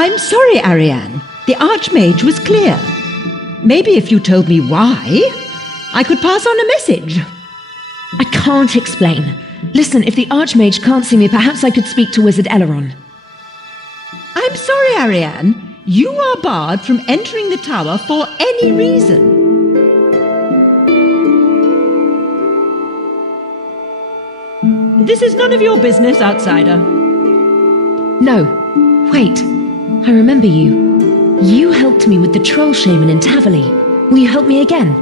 I'm sorry, Ariane. The Archmage was clear. Maybe if you told me why, I could pass on a message. I can't explain. Listen, if the Archmage can't see me, perhaps I could speak to Wizard Eleron. I'm sorry, Ariane. You are barred from entering the tower for any reason. This is none of your business, outsider. No. Wait. I remember you. You helped me with the troll shaman in Tavali. Will you help me again?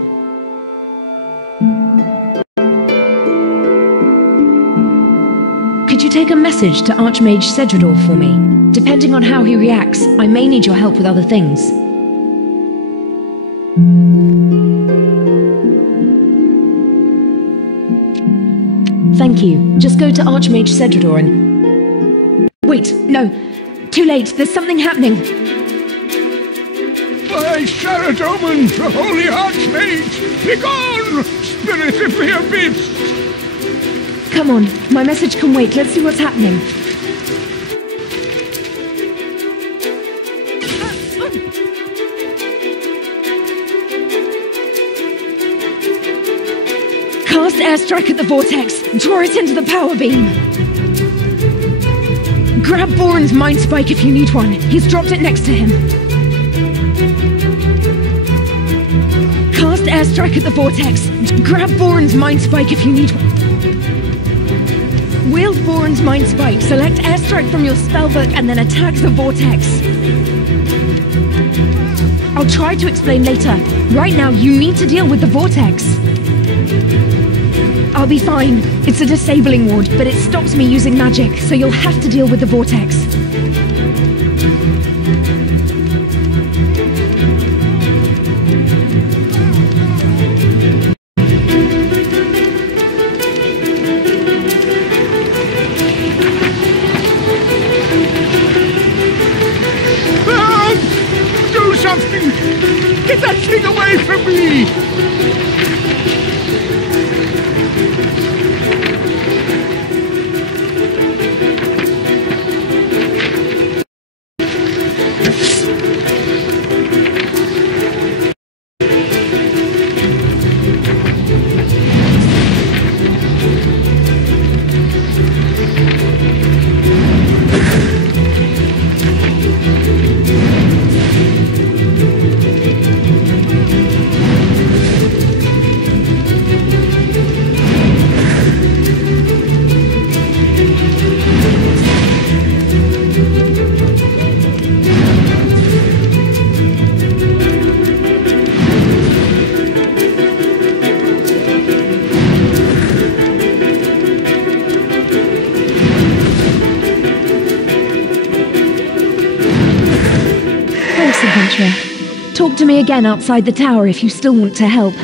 Could you take a message to Archmage Cedrador for me? Depending on how he reacts, I may need your help with other things. Thank you. Just go to Archmage Cedrador and... Wait, no. Too late. There's something happening. By Sharadoman, the Holy Archmage! Begone, spirit of the abyss! Come on. My message can wait. Let's see what's happening. Cast airstrike at the vortex. Draw it into the power beam. Grab Boren's mind spike if you need one. He's dropped it next to him. Cast airstrike at the vortex. Grab Boren's mind spike if you need one. Wield Boren's mind spike. Select airstrike from your spellbook and then attack the vortex. I'll try to explain later. Right now, you need to deal with the vortex. I'll be fine. It's a disabling ward, but it stops me using magic, so you'll have to deal with the vortex. Do something! Get that thing away from me! Talk to me again outside the tower if you still want to help.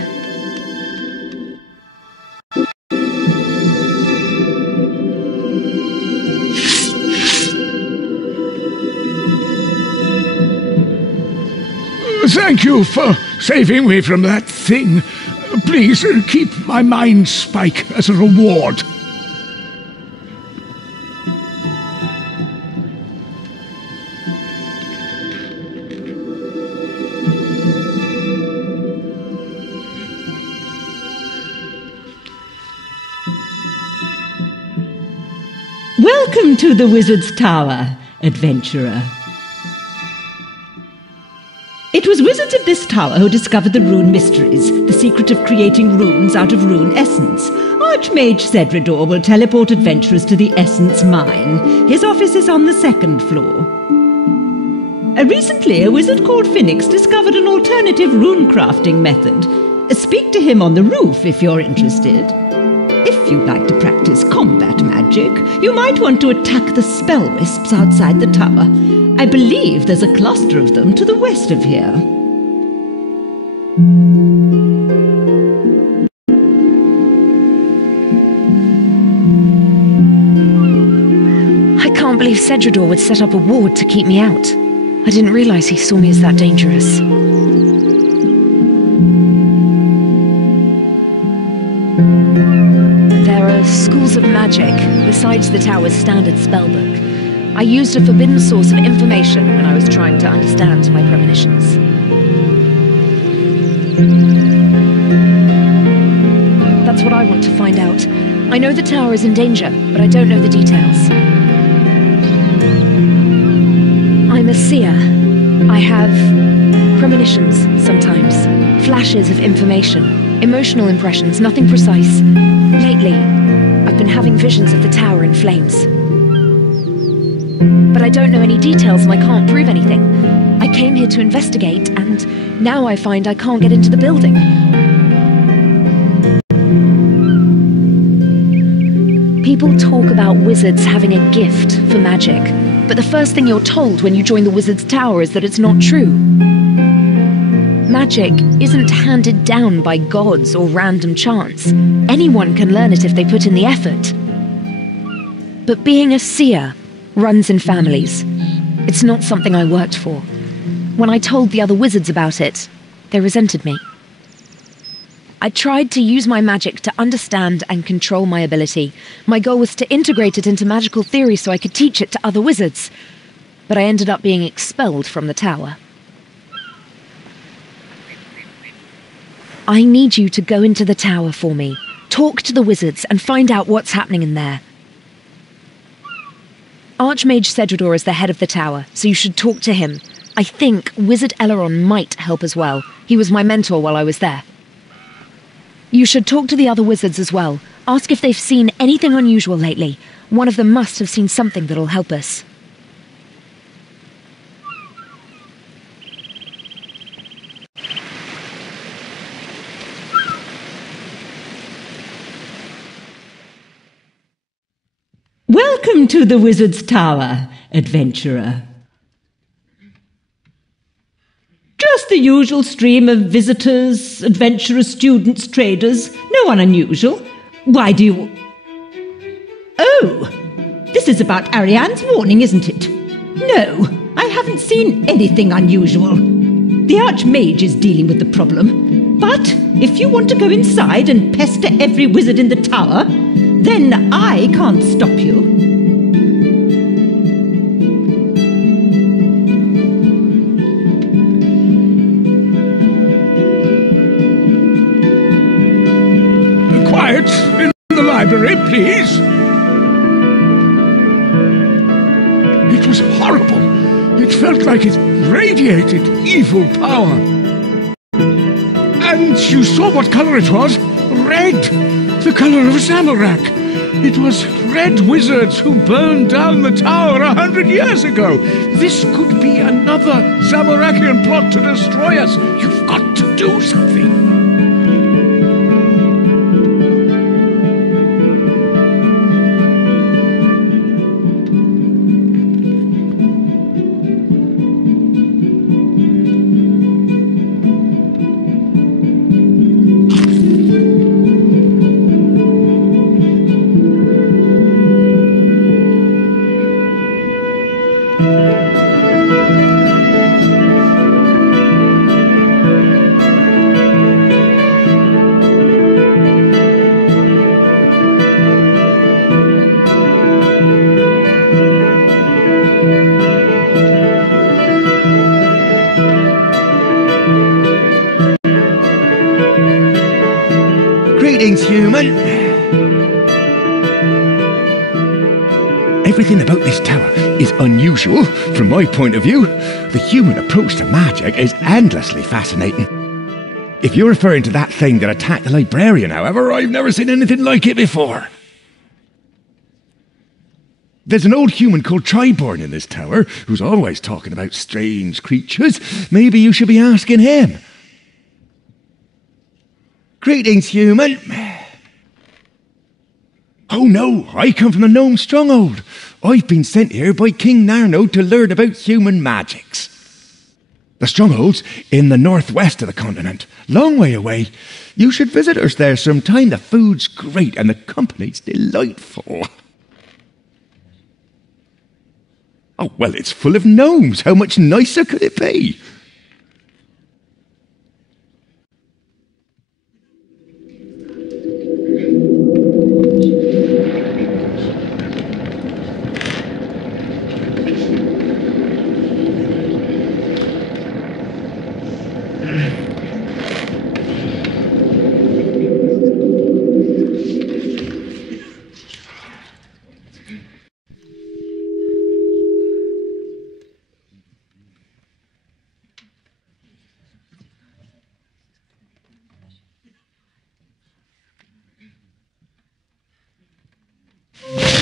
Thank you for saving me from that thing. Please keep my mind spike as a reward. Welcome to the Wizard's Tower, adventurer. It was wizards of this tower who discovered the rune mysteries, the secret of creating runes out of rune essence. Archmage Cedrador will teleport adventurers to the Essence Mine. His office is on the 2nd floor. Recently, a wizard called Phoenix discovered an alternative rune crafting method. Speak to him on the roof if you're interested. If you'd like to practice combat magic, you might want to attack the spell wisps outside the tower. I believe there's a cluster of them to the west of here. I can't believe Cedrador would set up a ward to keep me out. I didn't realize he saw me as that dangerous. There are schools of magic, besides the tower's standard spellbook. I used a forbidden source of information when I was trying to understand my premonitions. That's what I want to find out. I know the tower is in danger, but I don't know the details. I'm a seer. I have premonitions sometimes. Flashes of information. Emotional impressions, nothing precise. Lately, I've been having visions of the tower in flames. But I don't know any details and I can't prove anything. I came here to investigate, and now I find I can't get into the building. People talk about wizards having a gift for magic, but the first thing you're told when you join the wizard's tower is that it's not true. Magic isn't handed down by gods or random chance. Anyone can learn it if they put in the effort. But being a seer runs in families. It's not something I worked for. When I told the other wizards about it, they resented me. I tried to use my magic to understand and control my ability. My goal was to integrate it into magical theory so I could teach it to other wizards. But I ended up being expelled from the tower. I need you to go into the tower for me, talk to the wizards, and find out what's happening in there. Archmage Cedrador is the head of the tower, so you should talk to him. I think Wizard Eleron might help as well. He was my mentor while I was there. You should talk to the other wizards as well. Ask if they've seen anything unusual lately. One of them must have seen something that'll help us. Welcome to the Wizard's Tower, adventurer. Just the usual stream of visitors, adventurers, students, traders. No one unusual. Why do you... Oh, this is about Ariane's warning, isn't it? No, I haven't seen anything unusual. The Archmage is dealing with the problem. But if you want to go inside and pester every wizard in the tower, then I can't stop you. Quiet in the library, please. It was horrible. It felt like it radiated evil power. And you saw what color it was? Red. The color of Zamorak. It was red wizards who burned down the tower 100 years ago. This could be another Zamorakian plot to destroy us. You've got to do something. Greetings, human. Everything about this tower is unusual from my point of view. The human approach to magic is endlessly fascinating. If you're referring to that thing that attacked the librarian, however, I've never seen anything like it before. There's an old human called Triborn in this tower who's always talking about strange creatures. Maybe you should be asking him. Greetings, human. Oh no, I come from the Gnome Stronghold. I've been sent here by King Narno to learn about human magics. The Stronghold's in the northwest of the continent, long way away. You should visit us there sometime. The food's great and the company's delightful. Oh, well, it's full of gnomes. How much nicer could it be?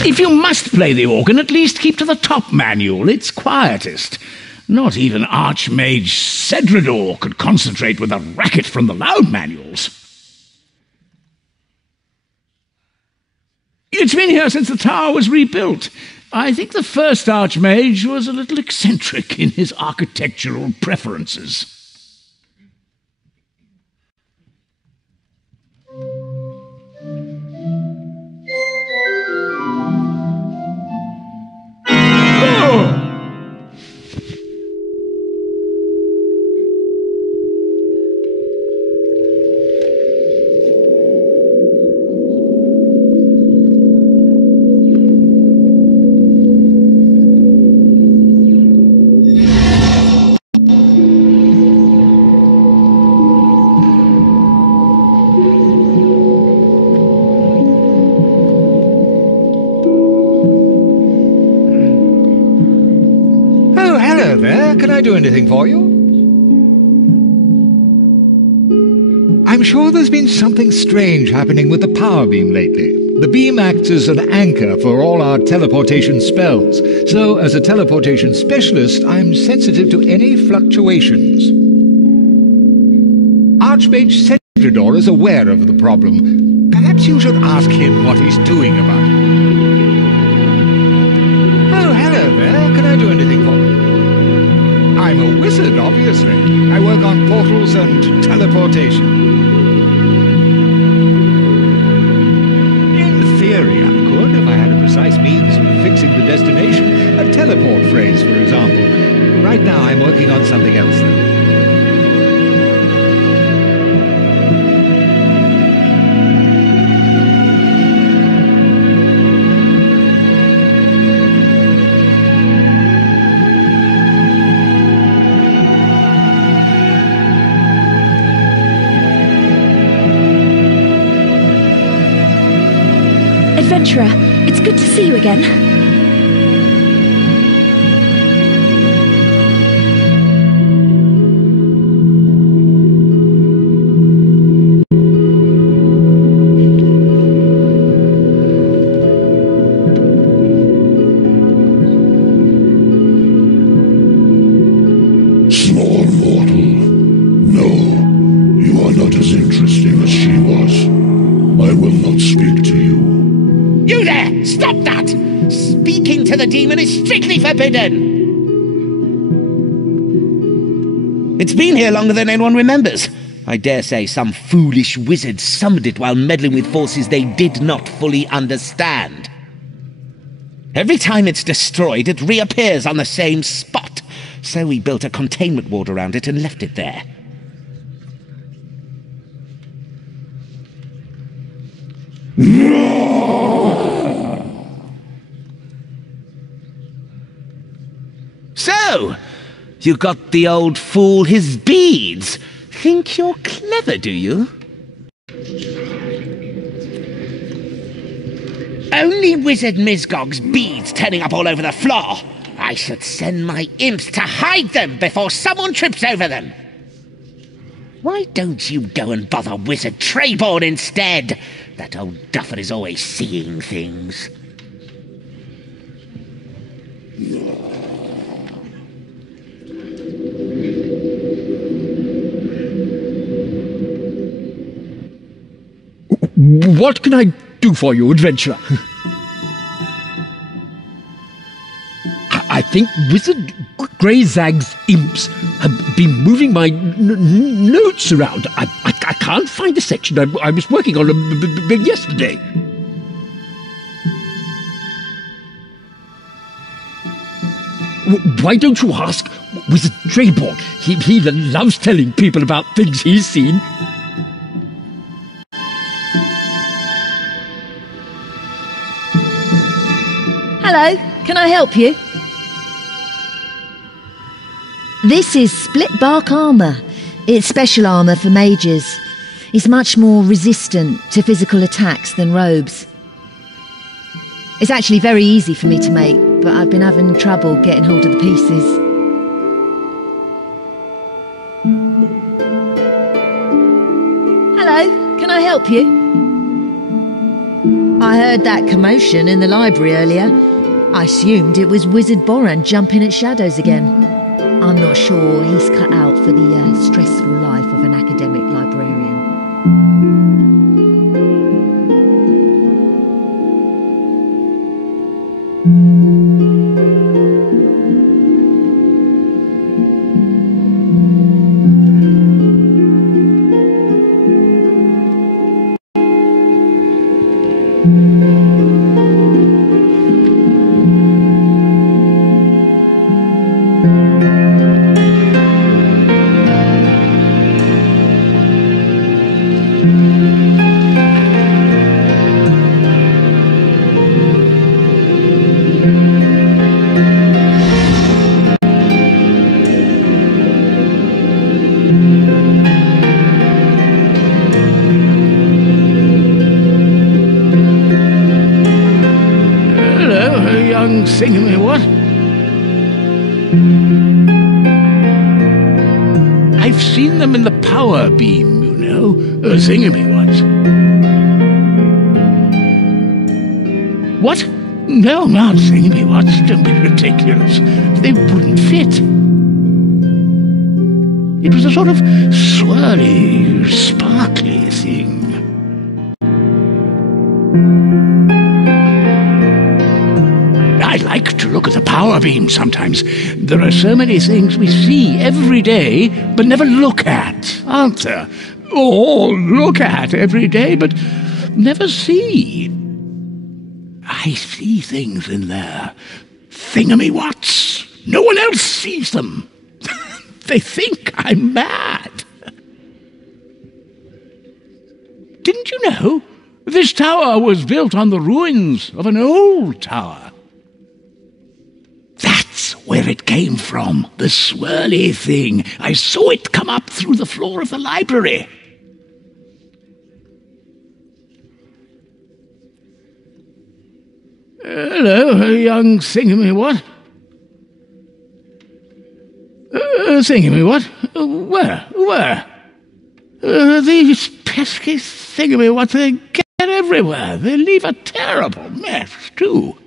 If you must play the organ, at least keep to the top manual. It's quietest. Not even Archmage Cedridor could concentrate with a racket from the loud manuals. It's been here since the tower was rebuilt. I think the first Archmage was a little eccentric in his architectural preferences. Can I do anything for you? I'm sure there's been something strange happening with the power beam lately. The beam acts as an anchor for all our teleportation spells, so as a teleportation specialist, I'm sensitive to any fluctuations. Archmage Cedridor is aware of the problem. Perhaps you should ask him what he's doing about it. Oh, hello there. Can I do anything for you? I'm a wizard, obviously. I work on portals and teleportation. In theory, I could, if I had a precise means of fixing the destination. A teleport phrase, for example. Right now, I'm working on something else, though. Adventurer, it's good to see you again. Small mortal, no, you are not as interesting as she was. I will not speak to you. You there! Stop that! Speaking to the demon is strictly forbidden! It's been here longer than anyone remembers. I dare say some foolish wizard summoned it while meddling with forces they did not fully understand. Every time it's destroyed, it reappears on the same spot. So we built a containment ward around it and left it there. So, you got the old fool his beads. Think you're clever, do you? Only Wizard Mizgog's beads turning up all over the floor. I should send my imps to hide them before someone trips over them. Why don't you go and bother Wizard Trayborn instead? That old duffer is always seeing things. What can I do for you, adventurer? I think Wizard Greyzag's imps have been moving my notes around. I can't find the section I was working on yesterday. Why don't you ask Wizard Trayborn? He loves telling people about things he's seen. Hello, can I help you? This is split bark armour. It's special armour for mages. It's much more resistant to physical attacks than robes. It's actually very easy for me to make, but I've been having trouble getting hold of the pieces. Hello, can I help you? I heard that commotion in the library earlier. I assumed it was Wizard Boran jumping at shadows again. I'm not sure he's cut out for the stressful life of an academic librarian. Singing me what? I've seen them in the power beam, you know. Singing me what? What? No, not singing me what. Don't be ridiculous. They wouldn't fit. It was a sort of swirly, sparkly thing. I like to look at the power beam sometimes. There are so many things we see every day, but never look at, aren't there? Or look at every day, but never see. I see things in there. Thingamywhats. No one else sees them. They think I'm mad. Didn't you know? This tower was built on the ruins of an old tower. That's where it came from, the swirly thing. I saw it come up through the floor of the library. Hello, young thingamywhat. Thingamywhat? Where? These pesky thingamywhats, they get everywhere. They leave a terrible mess, too.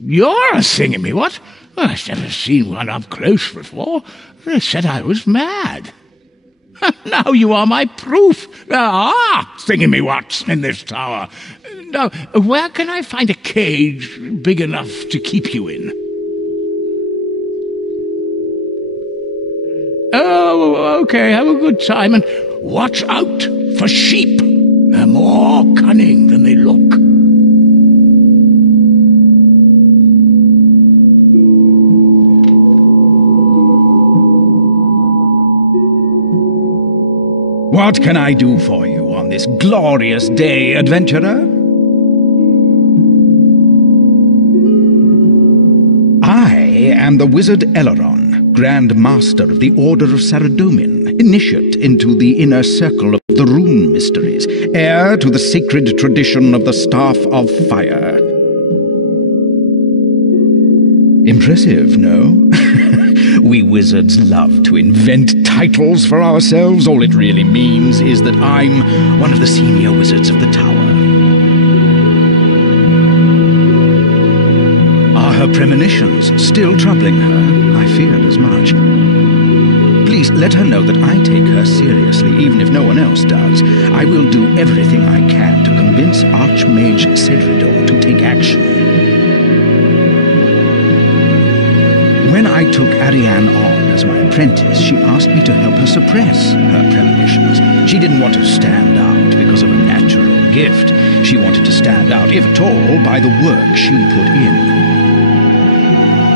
You're a thingamywhat? Well, I've never seen one up close before. They said I was mad. Now you are my proof. There are thingamywhats in this tower. Now, where can I find a cage big enough to keep you in? Oh, okay, have a good time, and watch out for sheep. They're more cunning than they look. What can I do for you on this glorious day, adventurer? I am the wizard Eleron, Grand Master of the Order of Saradomin, initiate into the inner circle of the Rune mysteries, heir to the sacred tradition of the Staff of Fire. Impressive, no? We wizards love to invent titles for ourselves. All it really means is that I'm one of the senior wizards of the tower. Are her premonitions still troubling her? I feared as much. Please let her know that I take her seriously, even if no one else does. I will do everything I can to convince Archmage Cedridor to take action. When I took Ariane on as my apprentice, she asked me to help her suppress her premonitions. She didn't want to stand out because of a natural gift. She wanted to stand out, if at all, by the work she put in.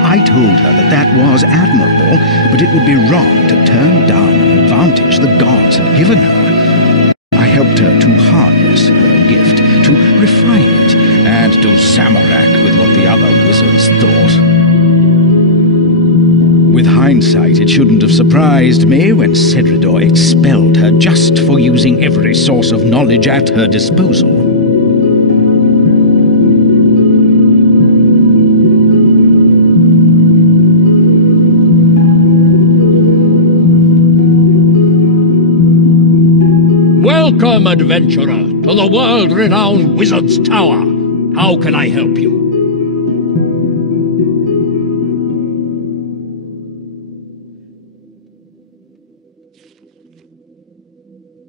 I told her that that was admirable, but it would be wrong to turn down an advantage the gods had given her. I helped her to harness her gift, to refine it, and to Zamorak with what the other wizards thought. With hindsight, it shouldn't have surprised me when Cedridor expelled her just for using every source of knowledge at her disposal. Well Welcome, adventurer, to the world-renowned Wizard's Tower. How can I help you?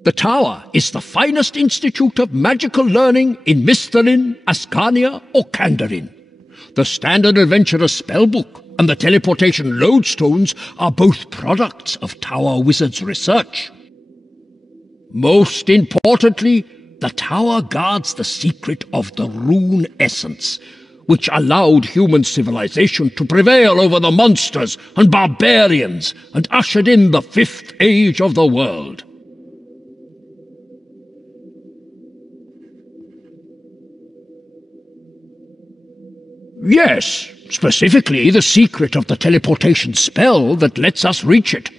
The Tower is the finest institute of magical learning in Misthalin, Ascania, or Kandarin. The Standard Adventurer Spellbook and the Teleportation Lodestones are both products of Tower Wizards research. Most importantly, the Tower guards the secret of the Rune Essence, which allowed human civilization to prevail over the monsters and barbarians and ushered in the 5th Age of the world. Yes, specifically the secret of the teleportation spell that lets us reach it.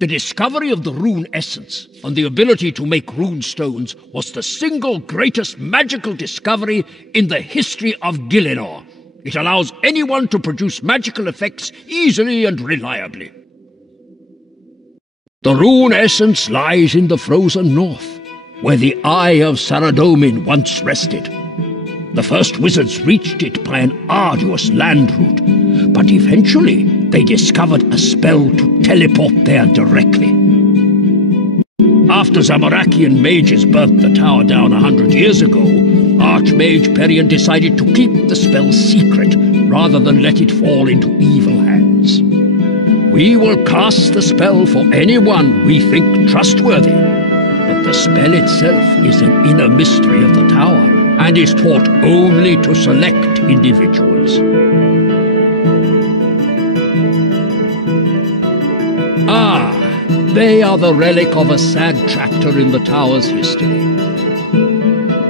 The discovery of the Rune Essence and the ability to make rune stones was the single greatest magical discovery in the history of Gielinor. It allows anyone to produce magical effects easily and reliably. The Rune Essence lies in the frozen north, where the Eye of Saradomin once rested. The first wizards reached it by an arduous land route, but eventually they discovered a spell to teleport there directly. After Zamorakian mages burnt the tower down 100 years ago, Archmage Perion decided to keep the spell secret rather than let it fall into evil hands. We will cast the spell for anyone we think trustworthy, but the spell itself is an inner mystery of the tower, and is taught only to select individuals. They are the relic of a sad chapter in the tower's history.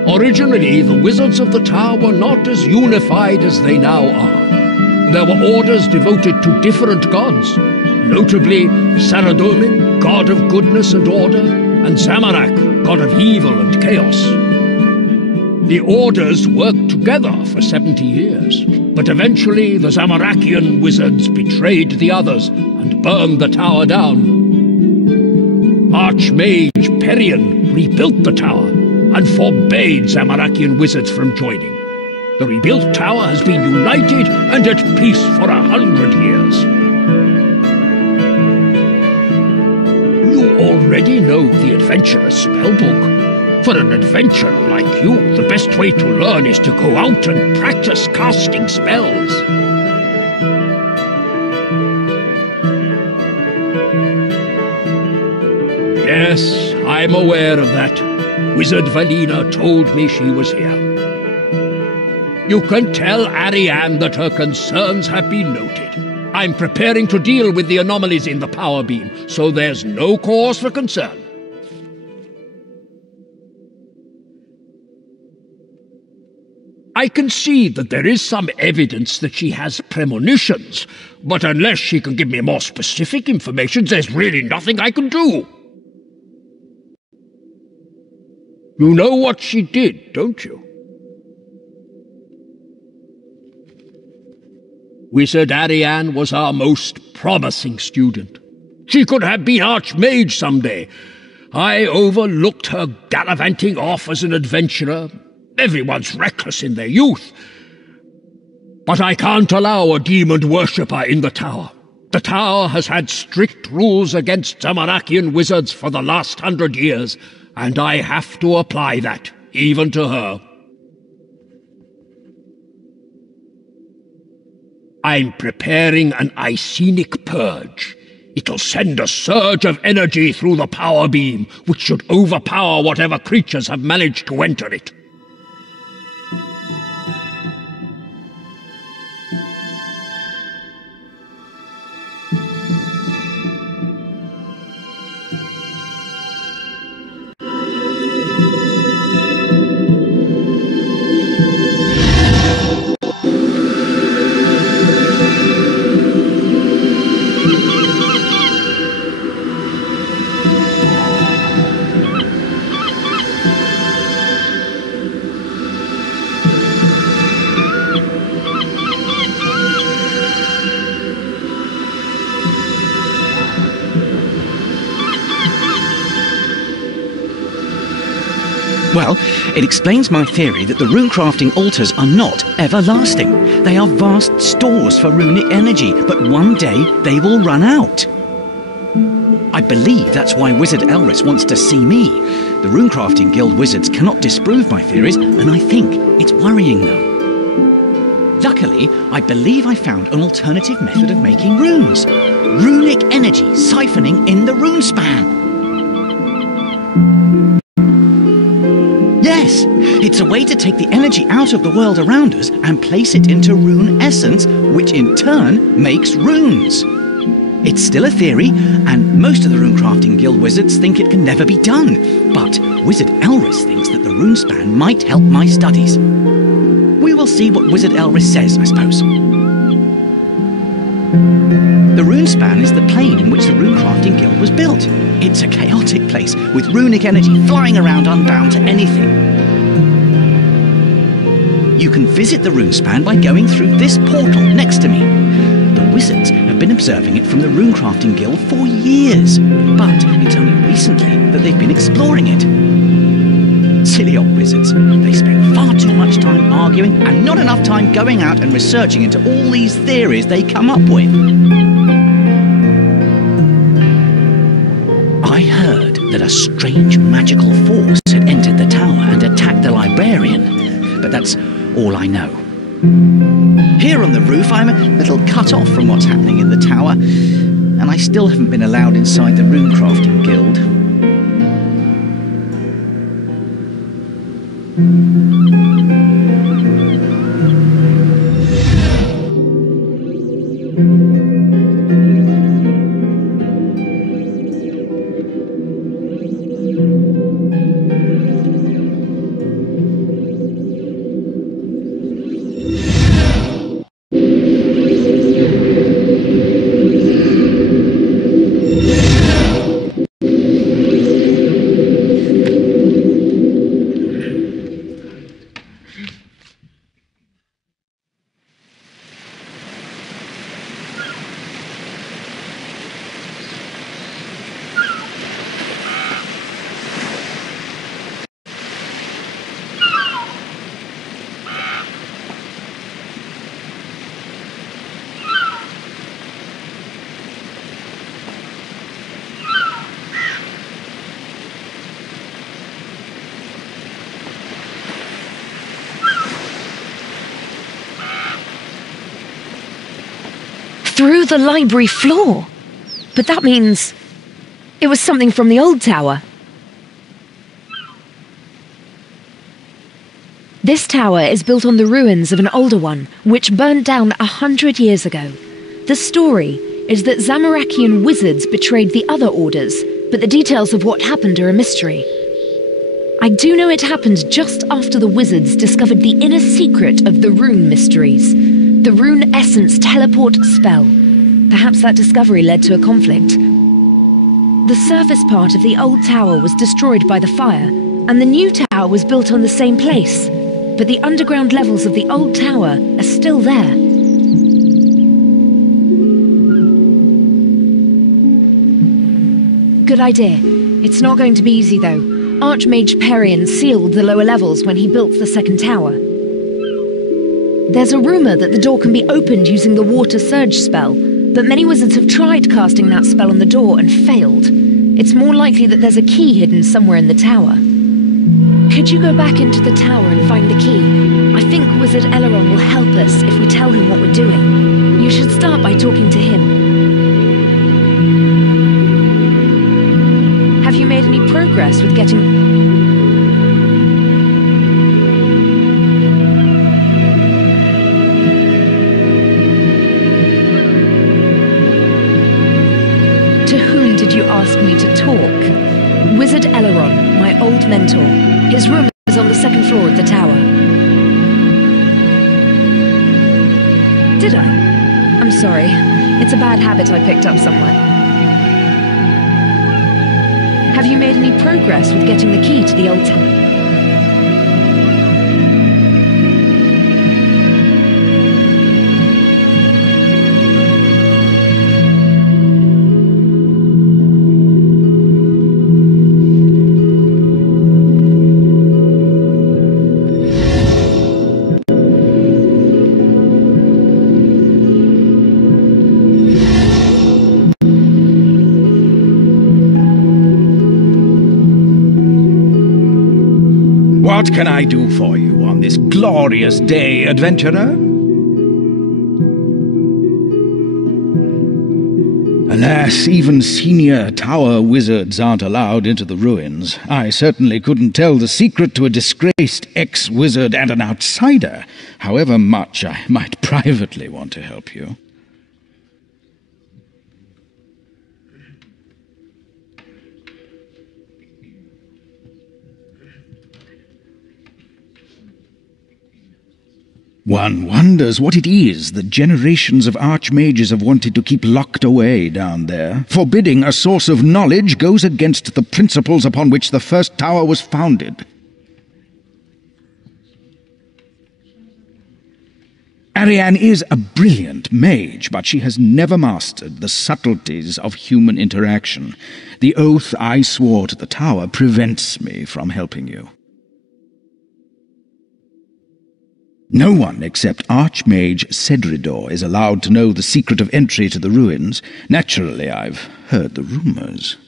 Originally, the wizards of the tower were not as unified as they now are. There were orders devoted to different gods, notably Saradomin, god of goodness and order, and Zamorak, god of evil and chaos. The orders worked together for 70 years, but eventually the Zamorakian wizards betrayed the others and burned the tower down. Archmage Perion rebuilt the tower and forbade Zamorakian wizards from joining. The rebuilt tower has been united and at peace for 100 years. You already know the Adventurer's Spellbook. For an adventurer like you, the best way to learn is to go out and practice casting spells. Yes, I'm aware of that. Wizard Valina told me she was here. You can tell Ariane that her concerns have been noted. I'm preparing to deal with the anomalies in the power beam, so there's no cause for concern. I concede that there is some evidence that she has premonitions, but unless she can give me more specific information, there's really nothing I can do. You know what she did, don't you? Wizard Ariane was our most promising student. She could have been Archmage someday. I overlooked her gallivanting off as an adventurer. Everyone's reckless in their youth. But I can't allow a demon worshipper in the tower. The tower has had strict rules against Zamorakian wizards for the last 100 years, and I have to apply that, even to her. I'm preparing an Icenic Purge. It'll send a surge of energy through the power beam, which should overpower whatever creatures have managed to enter it. Well, it explains my theory that the runecrafting altars are not everlasting. They are vast stores for runic energy, but one day they will run out. I believe that's why Wizard Elris wants to see me. The Runecrafting Guild wizards cannot disprove my theories, and I think it's worrying them. Luckily, I believe I found an alternative method of making runes. Runic energy siphoning in the runespan. Yes, it's a way to take the energy out of the world around us and place it into rune essence, which in turn makes runes. It's still a theory, and most of the Runecrafting Guild wizards think it can never be done. But Wizard Elris thinks that the runespan might help my studies. We will see what Wizard Elris says, I suppose. The runespan is the plane in which the Runecrafting Guild was built. It's a chaotic place, with runic energy flying around unbound to anything. You can visit the runespan by going through this portal next to me. The wizards have been observing it from the Runecrafting Guild for years, but it's only recently that they've been exploring it. Silly old wizards. They spend far too much time arguing and not enough time going out and researching into all these theories they come up with. I heard that a strange magical force had entered the tower and attacked the librarian, but that's all I know. Here on the roof, I'm a little cut off from what's happening in the tower, and I still haven't been allowed inside the Runecrafting Guild. Through the library floor. But that means it was something from the old tower. This tower is built on the ruins of an older one, which burned down 100 years ago. The story is that Zamorakian wizards betrayed the other orders, but the details of what happened are a mystery. I do know it happened just after the wizards discovered the inner secret of the rune mysteries. The rune essence teleport spell. Perhaps that discovery led to a conflict. The surface part of the old tower was destroyed by the fire, and the new tower was built on the same place. But the underground levels of the old tower are still there. Good idea. It's not going to be easy though. Archmage Perian sealed the lower levels when he built the second tower. There's a rumour that the door can be opened using the water surge spell, but many wizards have tried casting that spell on the door and failed. It's more likely that there's a key hidden somewhere in the tower. Could you go back into the tower and find the key? I think Wizard Elrond will help us if we tell him what we're doing. You should start by talking to him. Have you made any progress with getting... To whom did you ask me to talk? Wizard Elrond, my old mentor. His room is on the second floor of the tower. Did I? I'm sorry. It's a bad habit I picked up somewhere. Have you made any progress with getting the key to the old tower? What can I do for you on this glorious day, adventurer? Alas, even senior tower wizards aren't allowed into the ruins. I certainly couldn't tell the secret to a disgraced ex-wizard and an outsider, however much I might privately want to help you. One wonders what it is that generations of archmages have wanted to keep locked away down there. Forbidding a source of knowledge goes against the principles upon which the first tower was founded. Ariane is a brilliant mage, but she has never mastered the subtleties of human interaction. The oath I swore to the tower prevents me from helping you. No one except Archmage Cedridor is allowed to know the secret of entry to the ruins. Naturally, I've heard the rumors.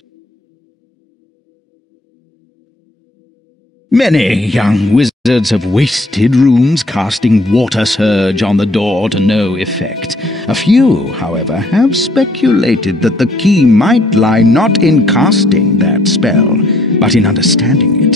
Many young wizards have wasted runes casting Water Surge on the door to no effect. A few, however, have speculated that the key might lie not in casting that spell, but in understanding it.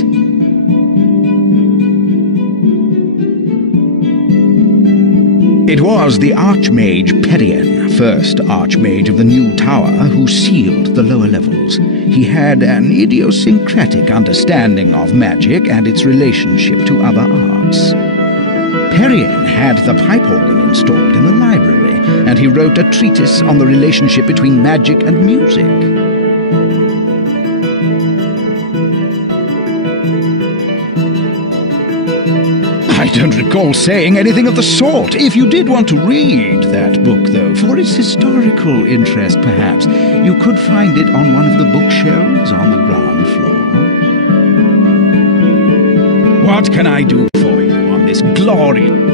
It was the Archmage Perien, first Archmage of the new tower, who sealed the lower levels. He had an idiosyncratic understanding of magic and its relationship to other arts. Perien had the pipe organ installed in the library, and he wrote a treatise on the relationship between magic and music. I don't recall saying anything of the sort. If you did want to read that book, though, for its historical interest, perhaps, you could find it on one of the bookshelves on the ground floor. What can I do for you on this glorious...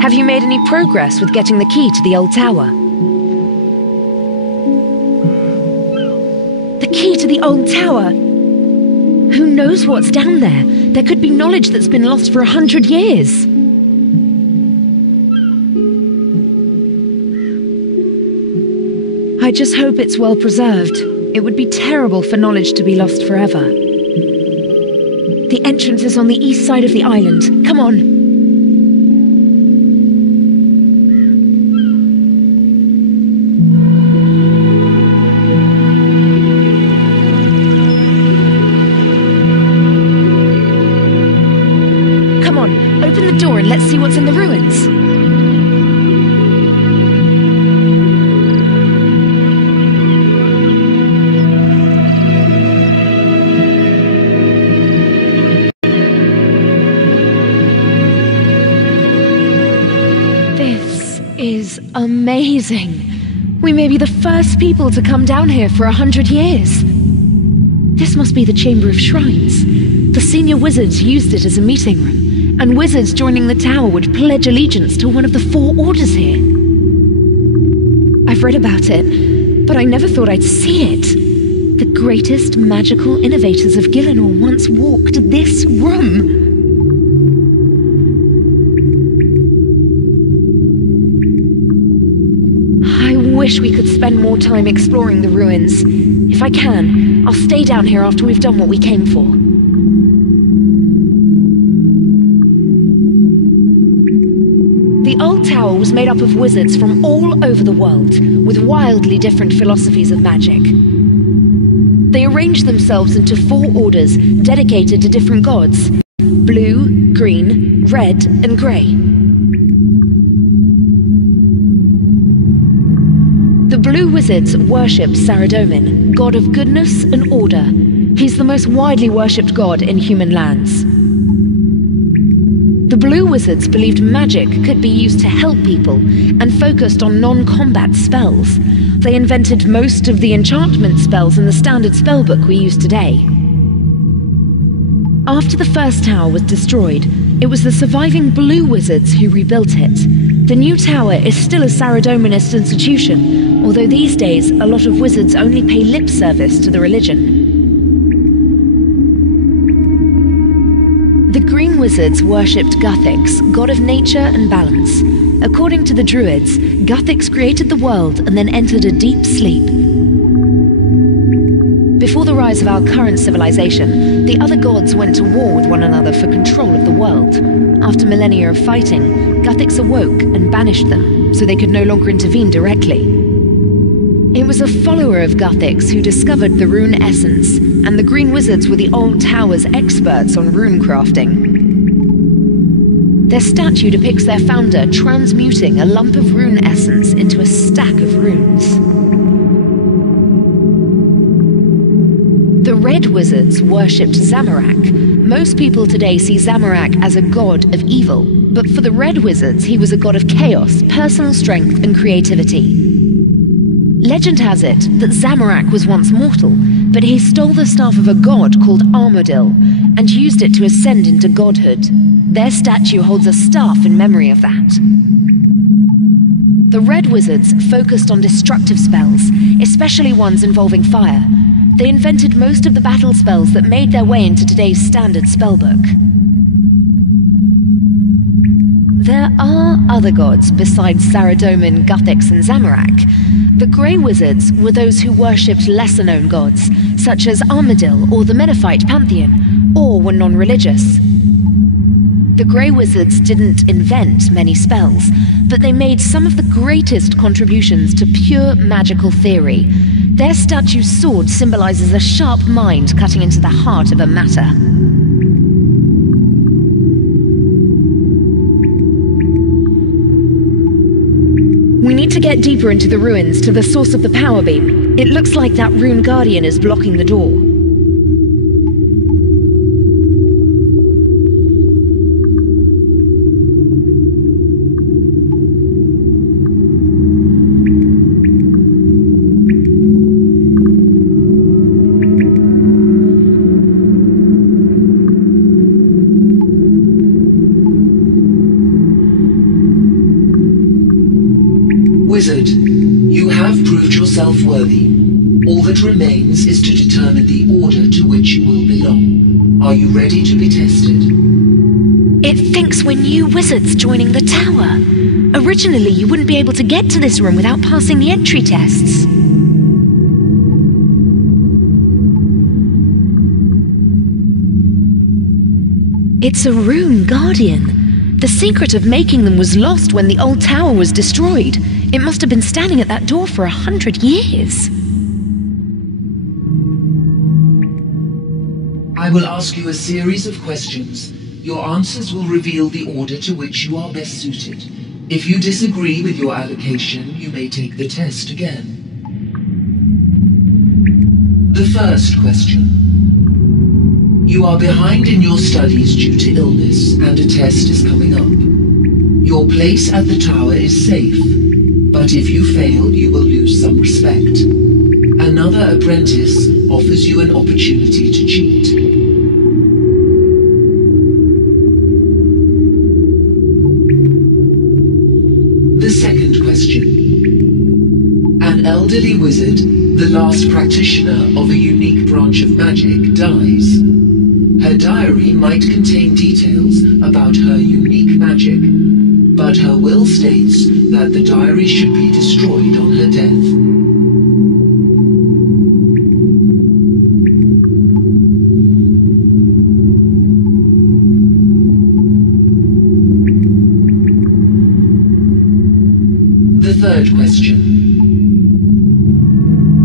Have you made any progress with getting the key to the old tower? The key to the old tower? Who knows what's down there? There could be knowledge that's been lost for 100 years. I just hope it's well preserved. It would be terrible for knowledge to be lost forever. The entrance is on the east side of the island. Come on. Let's see what's in the ruins. This is amazing. We may be the first people to come down here for 100 years. This must be the Chamber of Shrines. The senior wizards used it as a meeting room. And wizards joining the tower would pledge allegiance to one of the 4 orders here. I've read about it, but I never thought I'd see it. The greatest magical innovators of Gillinor once walked this room. I wish we could spend more time exploring the ruins. If I can, I'll stay down here after we've done what we came for. The old tower was made up of wizards from all over the world, with wildly different philosophies of magic. They arranged themselves into 4 orders dedicated to different gods: blue, green, red, and grey. The blue wizards worship Saradomin, god of goodness and order. He's the most widely worshipped god in human lands. The blue wizards believed magic could be used to help people and focused on non-combat spells. They invented most of the enchantment spells in the standard spellbook we use today. After the first tower was destroyed, It was the surviving blue wizards who rebuilt it. The new tower is still a Saradominist institution, although these days a lot of wizards only pay lip service to the religion. The green wizards worshipped Guthix, god of nature and balance. According to the druids, Guthix created the world and then entered a deep sleep. Before the rise of our current civilization, the other gods went to war with one another for control of the world. After millennia of fighting, Guthix awoke and banished them, so they could no longer intervene directly. It was a follower of Guthix who discovered the rune essence, and the green wizards were the old tower's experts on rune crafting. Their statue depicts their founder transmuting a lump of rune essence into a stack of runes. The red wizards worshipped Zamorak. Most people today see Zamorak as a god of evil, but for the red wizards, he was a god of chaos, personal strength, and creativity. Legend has it that Zamorak was once mortal, but he stole the staff of a god called Armadil and used it to ascend into godhood. Their statue holds a staff in memory of that. The red wizards focused on destructive spells, especially ones involving fire. They invented most of the battle spells that made their way into today's standard spellbook. There are other gods besides Saradomin, Guthix, and Zamorak. The Grey Wizards were those who worshipped lesser-known gods, such as Armadil or the Menephite pantheon, or were non-religious. The Grey Wizards didn't invent many spells, but they made some of the greatest contributions to pure magical theory. Their statue's sword symbolizes a sharp mind cutting into the heart of a matter. We need to get deeper into the ruins to the source of the power beam. It looks like that rune guardian is blocking the door. Wizard, you have proved yourself worthy. All that remains is to determine the order to which you will belong. Are you ready to be tested? It thinks we're new wizards joining the tower. Originally, you wouldn't be able to get to this room without passing the entry tests. It's a rune guardian. The secret of making them was lost when the old tower was destroyed. It must have been standing at that door for 100 years. I will ask you a series of questions. Your answers will reveal the order to which you are best suited. If you disagree with your allocation, you may take the test again. The first question. You are behind in your studies due to illness, and a test is coming up. Your place at the tower is safe, but if you fail, you will lose some respect. Another apprentice offers you an opportunity to cheat. The second question. An elderly wizard, the last practitioner of a unique branch of magic, dies. Her diary might contain details about her unique magic, but her will states that the diary should be destroyed on her death. The third question.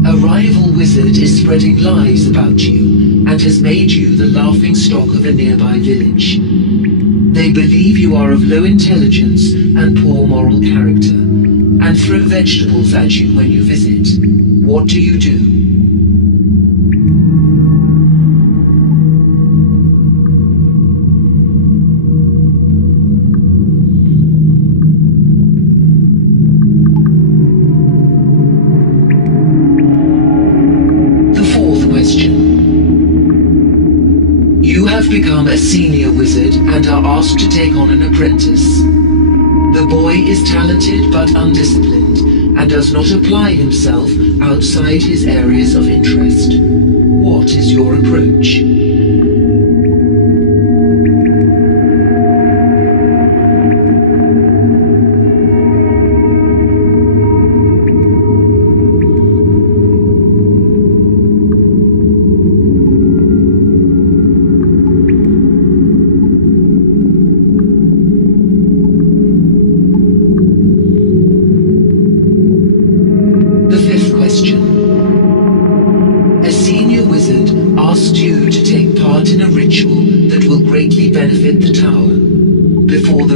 A rival wizard is spreading lies about you and has made you the laughingstock of a nearby village. They believe you are of low intelligence and poor moral character, and throw vegetables at you when you visit. What do you do? become a senior wizard and are asked to take on an apprentice. The boy is talented but undisciplined and does not apply himself outside his areas of interest. What is your approach?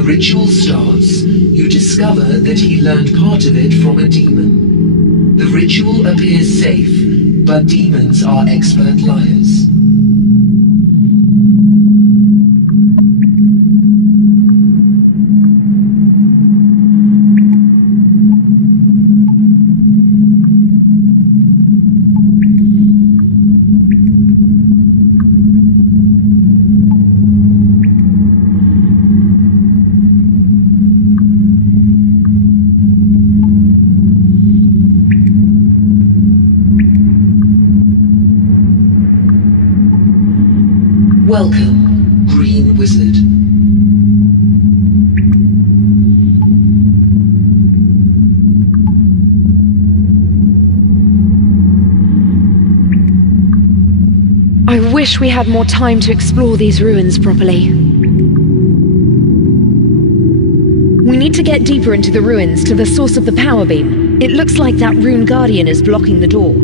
Ritual starts, you discover that he learned part of it from a demon. The ritual appears safe, but demons are expert liars. Welcome, Green Wizard. I wish we had more time to explore these ruins properly. We need to get deeper into the ruins to the source of the power beam. It looks like that Rune Guardian is blocking the door.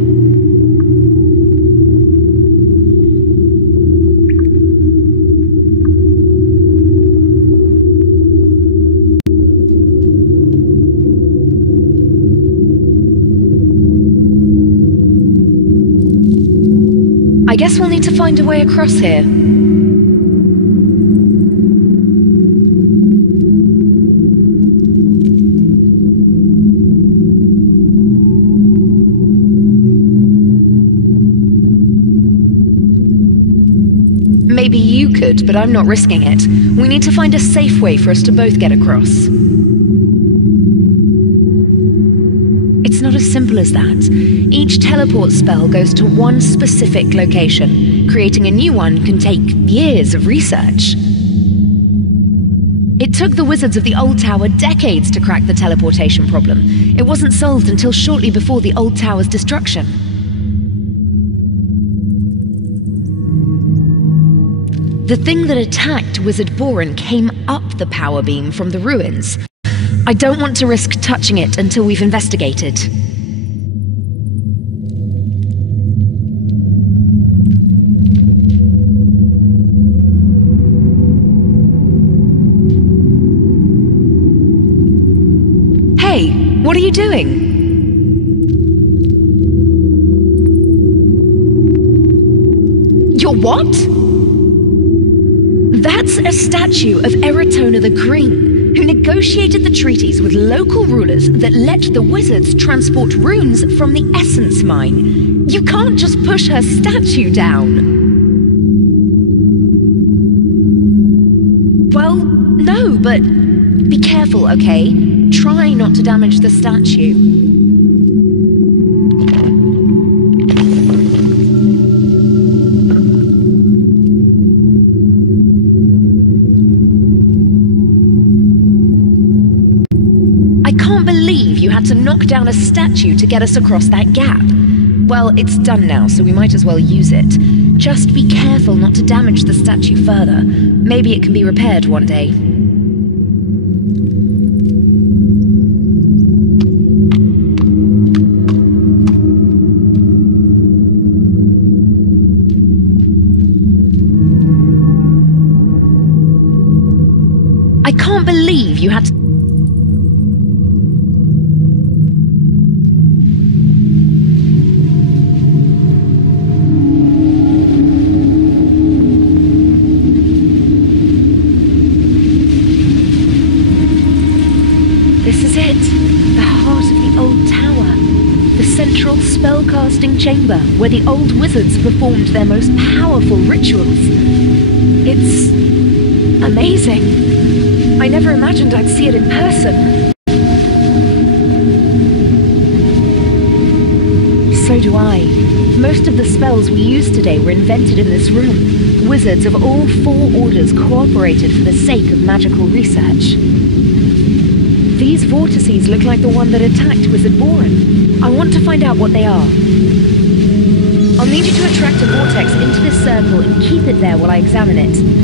I guess we'll need to find a way across here. Maybe you could, but I'm not risking it. We need to find a safe way for us to both get across. It's not as simple as that. Each teleport spell goes to one specific location. Creating a new one can take years of research. It took the wizards of the Old Tower decades to crack the teleportation problem. It wasn't solved until shortly before the Old Tower's destruction. The thing that attacked Wizard Boren came up the power beam from the ruins. I don't want to risk touching it until we've investigated. Hey, what are you doing? You're what? That's a statue of Eratona the Green, who negotiated the treaties with local rulers that let the wizards transport runes from the Essence Mine. You can't just push her statue down. Well, no, but be careful, okay? Try not to damage the statue. To knock down a statue to get us across that gap. Well, it's done now, so we might as well use it. Just be careful not to damage the statue further. Maybe it can be repaired one day. I can't believe you had to... spellcasting chamber where the old wizards performed their most powerful rituals. Amazing. I never imagined I'd see it in person. So do I. Most of the spells we used today were invented in this room. Wizards of all 4 orders cooperated for the sake of magical research. These vortices look like the one that attacked Wizard Boren. I want to find out what they are. I'll need you to attract a vortex into this circle and keep it there while I examine it.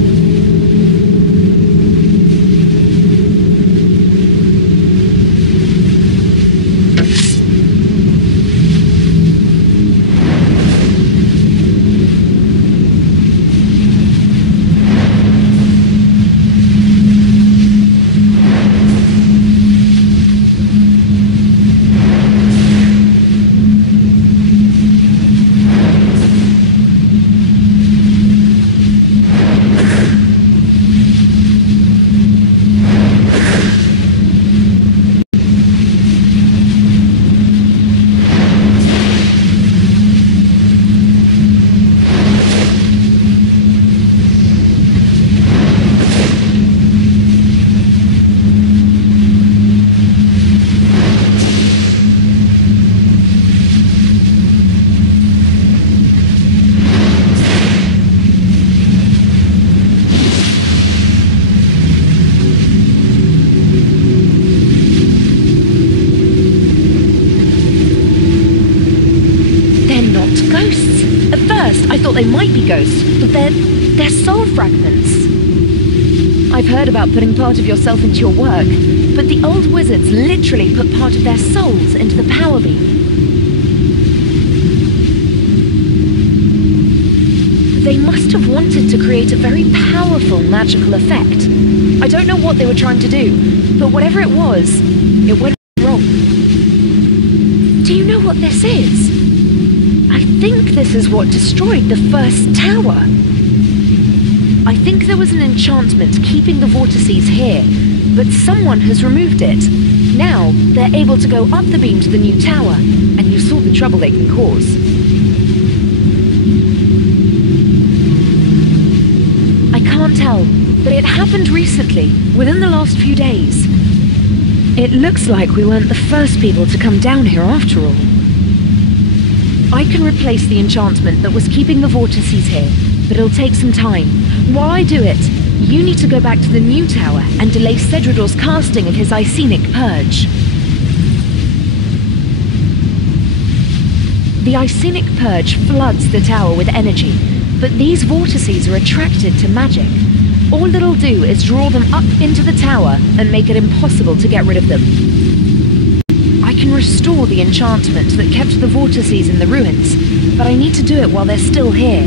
They might be ghosts, but they're soul fragments. I've heard about putting part of yourself into your work, but the old wizards literally put part of their souls into the power beam. They must have wanted to create a very powerful magical effect. I don't know what they were trying to do, but whatever it was, it went wrong. Do you know what this is? I think this is what destroyed the first tower. I think there was an enchantment keeping the vortices here, but someone has removed it. Now, they're able to go up the beam to the new tower, and you saw the trouble they can cause. I can't tell, but it happened recently, within the last few days. It looks like we weren't the first people to come down here after all. I can replace the enchantment that was keeping the vortices here, but it'll take some time. While I do it, you need to go back to the new tower and delay Cedrador's casting of his Icenic Purge. The Icenic Purge floods the tower with energy, but these vortices are attracted to magic. All it'll do is draw them up into the tower and make it impossible to get rid of them. I can restore the enchantment that kept the vortices in the ruins, but I need to do it while they're still here.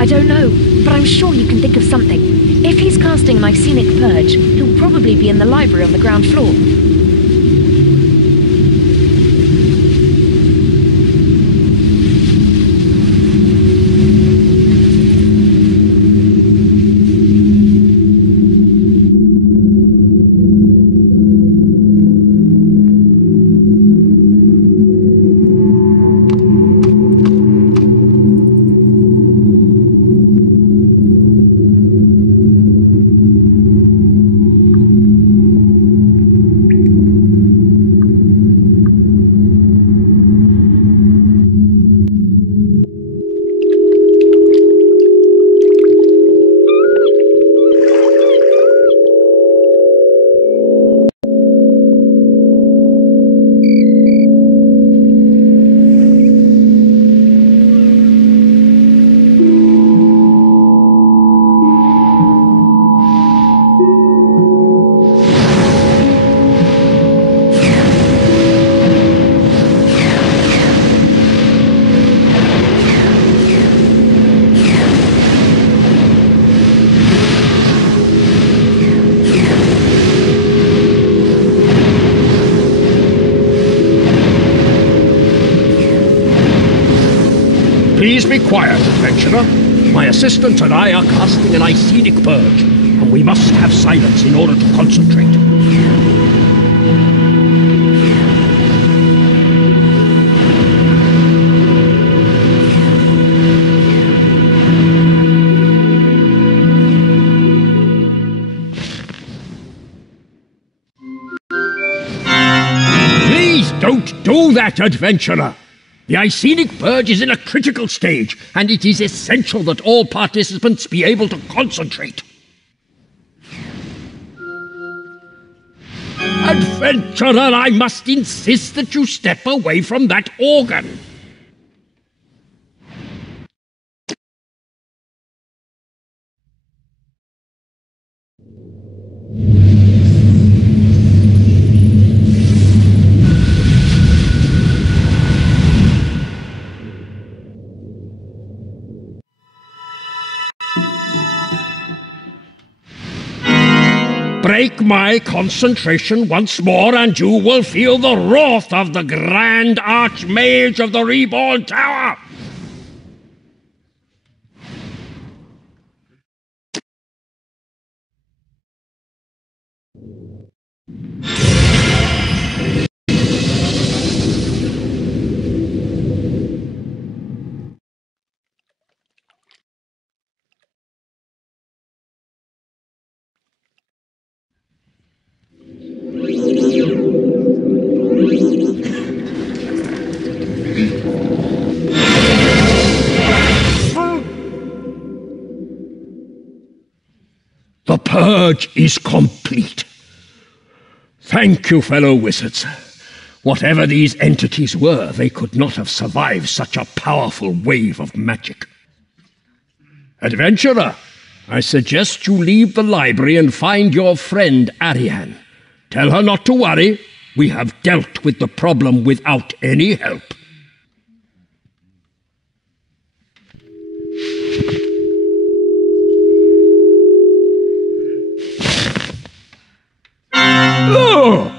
I don't know, but I'm sure you can think of something. If he's casting an Icenic Purge, he'll probably be in the library on the ground floor. Please be quiet, adventurer. My assistant and I are casting an Icenic Purge, and we must have silence in order to concentrate. Don't do that, adventurer! The Icenic Purge is in a critical stage, and it is essential that all participants be able to concentrate. Adventurer, I must insist that you step away from that organ. Break my concentration once more, and you will feel the wrath of the Grand Archmage of the Reborn Tower! The purge is complete. Thank you, fellow wizards. Whatever these entities were, they could not have survived such a powerful wave of magic. Adventurer, I suggest you leave the library and find your friend Ariane. Tell her not to worry. We have dealt with the problem without any help. Oh!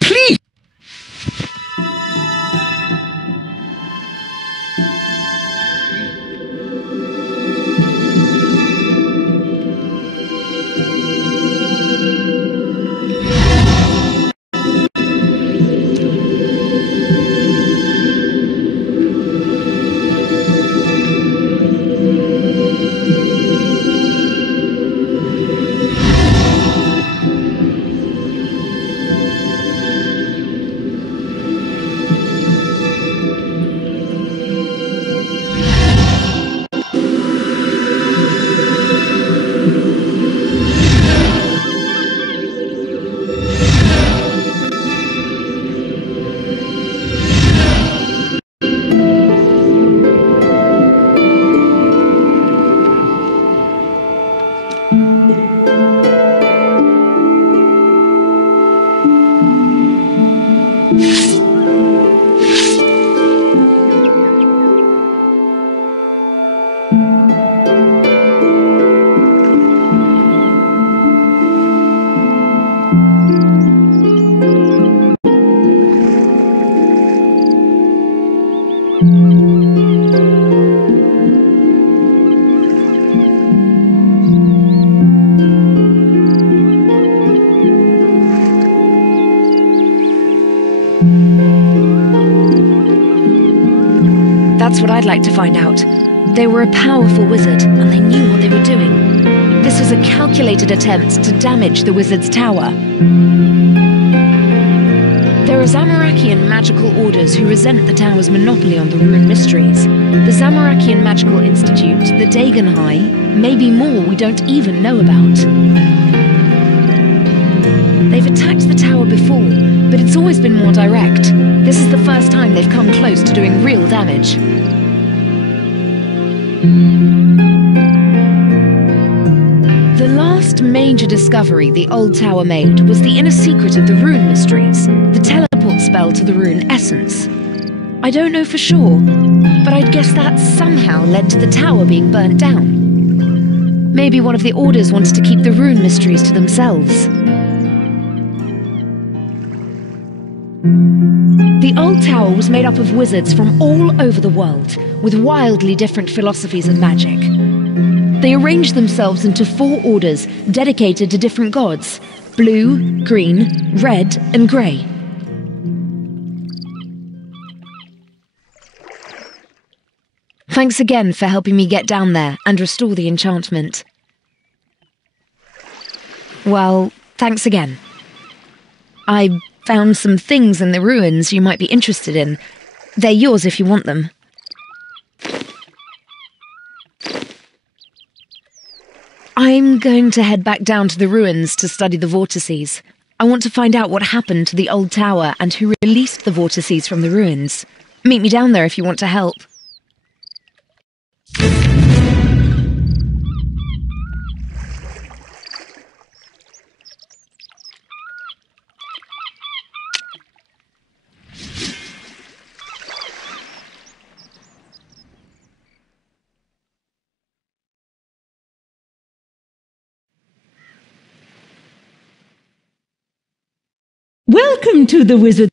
Please! That's what I'd like to find out. They were a powerful wizard, and they knew what they were doing. This was a calculated attempt to damage the wizard's tower. There are Zamorakian magical orders who resent the tower's monopoly on the Rune mysteries. The Zamorakian Magical Institute, the Dagonhai, maybe more we don't even know about. They've attacked the tower before, but it's always been more direct. This is the first time they've come close to doing real damage. The last major discovery the old tower made was the inner secret of the Rune mysteries, the teleport spell to the Rune essence. I don't know for sure, but I'd guess that somehow led to the tower being burnt down. Maybe one of the orders wanted to keep the Rune mysteries to themselves. The old tower was made up of wizards from all over the world, with wildly different philosophies of magic. They arranged themselves into 4 orders dedicated to different gods: blue, green, red, and grey. Thanks again for helping me get down there and restore the enchantment. Well, thanks again. I found some things in the ruins you might be interested in. They're yours if you want them. I'm going to head back down to the ruins to study the vortices. I want to find out what happened to the old tower and who released the vortices from the ruins. Meet me down there if you want to help. Welcome to the wizard.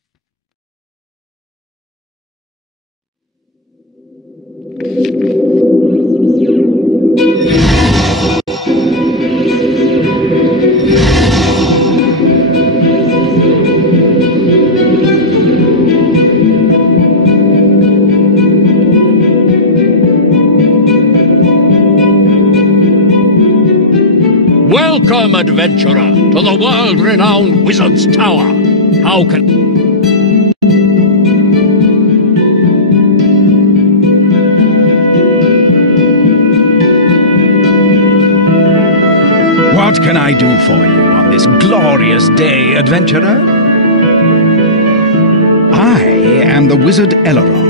Welcome, adventurer, to the world-renowned Wizard's Tower. How can... What can I do for you on this glorious day, adventurer? I am the Wizard Eleron.